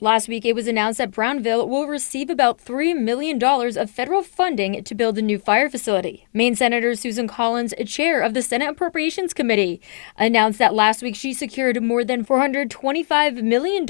Last week, it was announced that Brownville will receive about $3 million of federal funding to build a new fire facility. Maine Senator Susan Collins, chair of the Senate Appropriations Committee, announced that last week she secured more than $425 million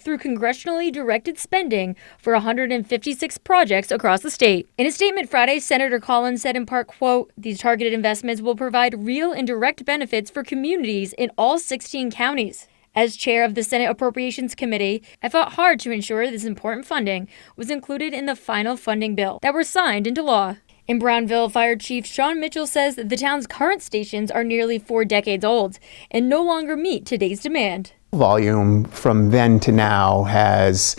through congressionally directed spending for 156 projects across the state. In a statement Friday, Senator Collins said in part, quote, "These targeted investments will provide real and direct benefits for communities in all 16 counties. As chair of the Senate Appropriations Committee, I fought hard to ensure this important funding was included in the final funding bill that were signed into law." In Brownville, Fire Chief Sean Mitchell says the town's current stations are nearly 4 decades old and no longer meet today's demand. Volume from then to now has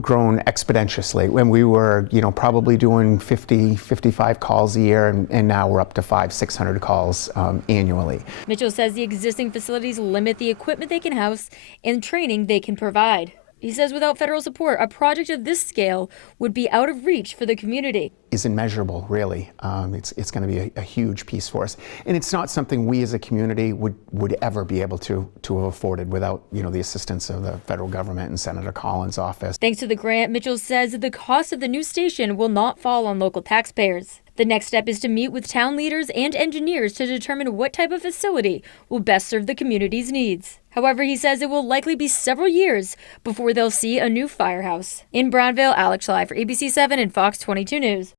grown exponentially. When we were, probably doing 50, 55 calls a year, and now we're up to 500-600 calls annually. Mitchell says the existing facilities limit the equipment they can house and training they can provide. He says without federal support, a project of this scale would be out of reach for the community. Is immeasurable, really. It's going to be a huge piece for us. And it's not something we as a community would ever be able to have afforded without, the assistance of the federal government and Senator Collins' office. Thanks to the grant, Mitchell says that the cost of the new station will not fall on local taxpayers. The next step is to meet with town leaders and engineers to determine what type of facility will best serve the community's needs. However, he says it will likely be several years before they'll see a new firehouse. In Brownville, Alex Schley for ABC 7 and Fox 22 News.